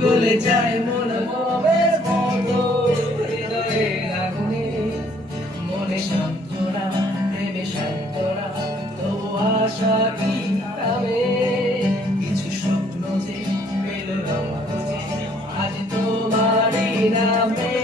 গলে যায় মন মোমের মতো, হৃদয়ে আগুনে মনে সান্ত্বনা, প্রেমে সান্ত্বনা, তবু আশা কি থামে? কিছু স্বপ্ন যে পেল রঙ খুঁজে, আজ তোমারই নামে।